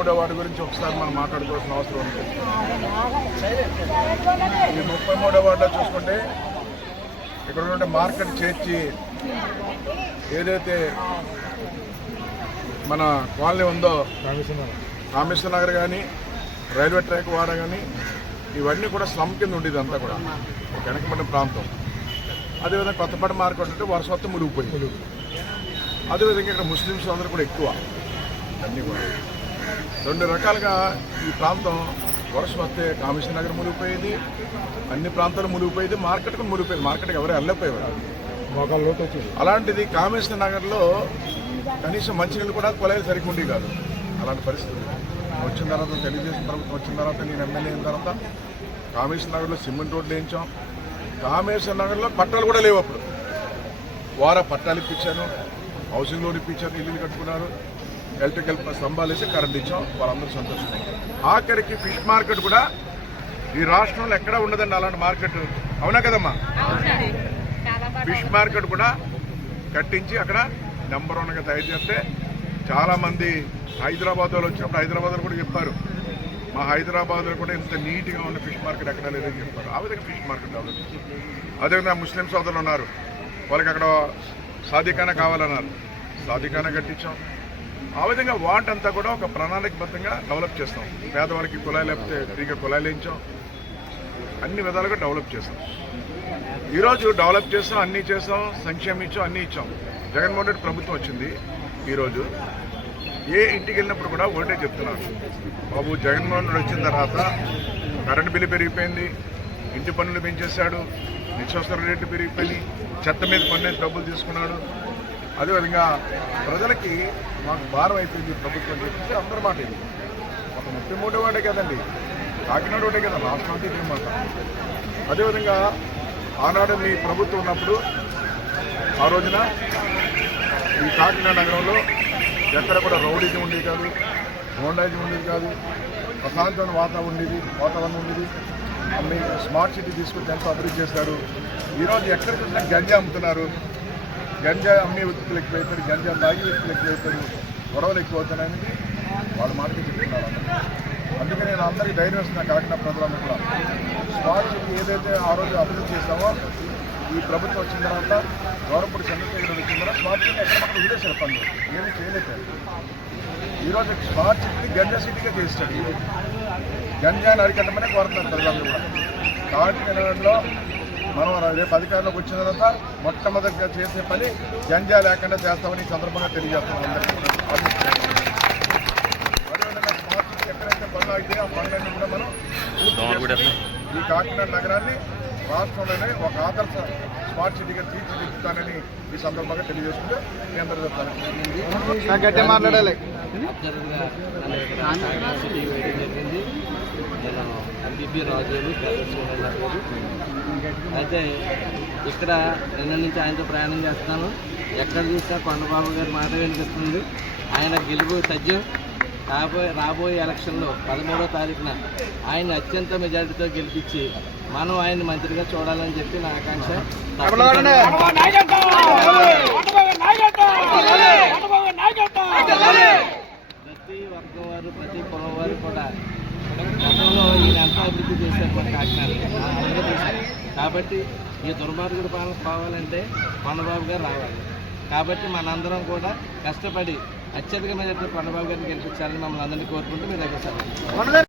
33వ ward గురించి ఒకసారి మనం మాట్లాడుకోవాల్సిన అవసరం ఉంది. ఈ 33వ వార్డులో చూసుకుంటే ఇక్కడ ఉన్న మార్కెట్ చేర్చి ఏదైతే మన కాలనీ ఉందో రామేశ్వర నగర్ కానీ రైల్వే ట్రాక్ వాడ కానీ ఇవన్నీ కూడా స్లమ్ కింద ఉండేది అంతా కూడా వెనకబడిన ప్రాంతం. అదేవిధంగా కొత్తపేట మార్కెట్ అంటే వరుస మొత్తం మునిగిపోయింది. అదేవిధంగా ఇక్కడ ముస్లిమ్స్ అందరూ కూడా ఎక్కువ. అన్నీ కూడా రెండు రకాలుగా ఈ ప్రాంతం వరుస వస్తే కామేశ్వర నగర్ మునిగిపోయేది, అన్ని ప్రాంతాలు మునిగిపోయేది, మార్కెట్ కూడా మునిగిపోయేది. మార్కెట్కి ఎవరు వెళ్ళిపోయేవారు. అలాంటిది కామేశ్వర నగర్లో కనీసం మంచినీళ్ళు కూడా కొలాయిలు సరిగ్గా ఉండేవి కాదు. అలాంటి పరిస్థితి వచ్చిన తర్వాత తెలుగుదేశం ప్రభుత్వం వచ్చిన తర్వాత నేను ఎమ్మెల్యే అయిన తర్వాత కామేశ్వర నగర్లో సిమెంట్ రోడ్లు వేయించాం. కామేశ్వర నగర్లో పట్టాలు కూడా లేవు. అప్పుడు పట్టాలు ఇప్పించాను, హౌసింగ్ లోన్ ఇప్పించాను, ఇల్లు కట్టుకున్నారు, ఎలక్ట్రికల్ స్తంభాలు వేసి కరెంట్ ఇచ్చాం. వాళ్ళందరూ సంతోషంగా. ఆఖరికి ఫిష్ మార్కెట్ కూడా ఈ రాష్ట్రంలో ఎక్కడా ఉండదండి అలాంటి మార్కెట్. అవునా కదమ్మా? ఫిష్ మార్కెట్ కూడా కట్టించి అక్కడ నెంబర్ 1గా తయారు చేస్తే చాలామంది హైదరాబాద్ వాళ్ళు వచ్చినప్పుడు హైదరాబాద్లో కూడా చెప్పారు, మా హైదరాబాద్లో కూడా ఇంత నీట్గా ఉన్న ఫిష్ మార్కెట్ ఎక్కడా లేదని చెప్పారు. ఆ విధంగా ఫిష్ మార్కెట్ డెవలప్. అదేవిధంగా ముస్లిం సోదరులు ఉన్నారు, వాళ్ళకి అక్కడ సాధికానా కావాలన్నారు, సాధికానా కట్టించాం. ఆ విధంగా వాట్ అంతా కూడా ఒక ప్రణాళికబద్ధంగా డెవలప్ చేస్తాం. పేదవాళ్ళకి కుళాయి లేకపోతే ఫ్రీగా కుళాయిలు వేయించాం, అన్ని విధాలుగా డెవలప్ చేస్తాం. ఈరోజు డెవలప్ చేస్తాం, అన్నీ చేస్తాం, సంక్షేమం ఇచ్చాం, అన్నీ ఇచ్చాం. జగన్మోహన్ రెడ్డి ప్రభుత్వం వచ్చింది. ఈరోజు ఏ ఇంటికి వెళ్ళినప్పుడు కూడా ఒకటే చెప్తున్నారు, బాబు జగన్మోహన్ రెడ్డి వచ్చిన తర్వాత కరెంటు బిల్లు పెరిగిపోయింది, ఇంటి పన్నులు పెంచేశాడు, నిత్యావసర రేట్లు పెరిగిపోయి, చెత్త మీద పన్ను డబ్బులు తీసుకున్నాడు. అదేవిధంగా ప్రజలకి మాకు భారం అయిపోయింది ప్రభుత్వం చెప్పేసి అందరూ మాట ఇది. ఒక 33వ వార్డే కదండి, కాకినాడ వాడే కదా, రాష్ట్రం అంటే ఇదే మాట. అదేవిధంగా ఆనాడు మీ ప్రభుత్వం ఉన్నప్పుడు ఆ రోజున ఈ కాకినాడ నగరంలో ఎక్కడ కూడా రౌడీజం ఉండేది కాదు, గోండాయిజం ఉండేది కాదు, ప్రశాంతమైన వాతావరణం ఉండేది. అన్ని స్మార్ట్ సిటీ తీసుకొచ్చి ఎంతో అభివృద్ధి చేశారు. ఈరోజు ఎక్కడ చూసినా గంజా అమ్ముతున్నారు, గంజా అమ్మే వ్యక్తులు ఎక్కువైపోయారు, గంజా తాగి వ్యక్తులు ఎక్కువైపోయారు, గొడవలు ఎక్కువ అవుతున్నాయని వాళ్ళ మాటకి చెప్తున్నారు. అందుకే నేను అందరికీ ధైర్యం ఇస్తున్నా, కాకినాడ ప్రజలందరూ కూడా స్మార్ట్ సిటీ ఏదైతే ఆ రోజు అభివృద్ధి చేస్తామో ఈ ప్రభుత్వం వచ్చిన తర్వాత గౌరవపూడి చంద్రశేఖర్ వచ్చిన తర్వాత స్మార్ట్ సిటీ ఎక్కడ మనకు విదేశాల పనులు ఏమీ చేయలేకపోయారు. ఈరోజు స్మార్ట్ సిటీని గంజా సిటీగా చేస్తాడు. గంజాని అరికట్టమనే కోరుతున్నారు ప్రజలందరూ కూడా. కాకినాడలో మనం రేపు అధికారంలోకి వచ్చిన తర్వాత మొట్టమొదటిగా చేసే పని గంజా లేకుండా చేస్తామని ఈ సందర్భంగా తెలియజేస్తున్నాం అందరికీ. అదేవిధంగా స్మార్ట్ సిటీ ఎక్కడైతే పనులు అయితే ఆ పనులన్నీ కూడా మనం ఈ కాకినాడ నగరాన్ని రాష్ట్రంలోనే ఒక ఆదర్శ స్మార్ట్ సిటీగా తీర్చిదిద్దుతానని ఈ సందర్భంగా తెలియజేస్తుంటే మీ అందరూ చెప్తాను. మాట్లాడాలి. నేను ఎంపీపీ రాజులు అయితే ఇక్కడ నిన్న నుంచి ఆయనతో ప్రయాణం చేస్తున్నాను. ఎక్కడ చూసినా కొండబాబు గారి మాట వినిపిస్తుంది. ఆయన గెలుపు తథ్యం. రాబోయే ఎలక్షన్లో 13వ తారీఖున ఆయన అత్యంత మెజారిటీతో గెలిపించి మనం ఆయన మంత్రిగా చూడాలని చెప్పి నా ఆకాంక్ష. ప్రతి వర్గం వారు, ప్రతి కులం వారు కూడా గతంలో ఈయన ఎంత అభివృద్ధి చేశారు మన కాకినాడ ఆంధ్రప్రదేశ్. కాబట్టి ఈ దుర్మార్గుడు పాలన పోవాలంటే కొండబాబు గారు రావాలి. కాబట్టి మనందరం కూడా కష్టపడి అత్యధిక మెజారిటీ కొండబాబు గారిని గెలిపించాలని మమ్మల్ని అందరినీ కోరుకుంటూ మీరు దగ్గర